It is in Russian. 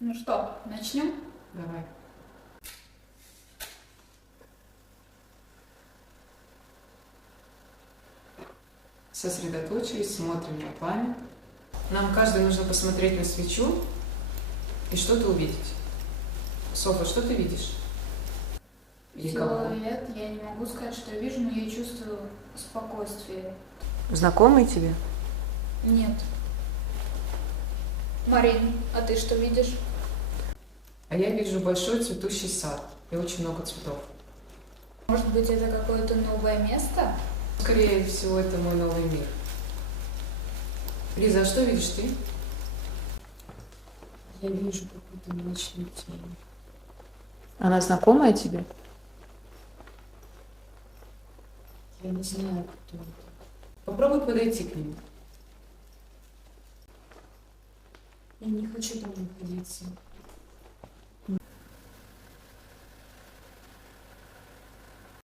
Ну что, начнем? Давай. Сосредоточились, смотрим на пламя. Нам каждый нужно посмотреть на свечу и что-то увидеть. Софа, что ты видишь? Или кого? Силуэт, я не могу сказать, что я вижу, но я чувствую спокойствие. Знакомый тебе? Нет. Марин, а ты что видишь? А я вижу большой цветущий сад и очень много цветов. Может быть, это какое-то новое место? Скорее всего, это мой новый мир. Лиза, а что видишь ты? Я вижу какую-то мрачную тень. Она знакомая тебе? Я не знаю, кто это. Попробуй подойти к нему. Я не хочу там находиться.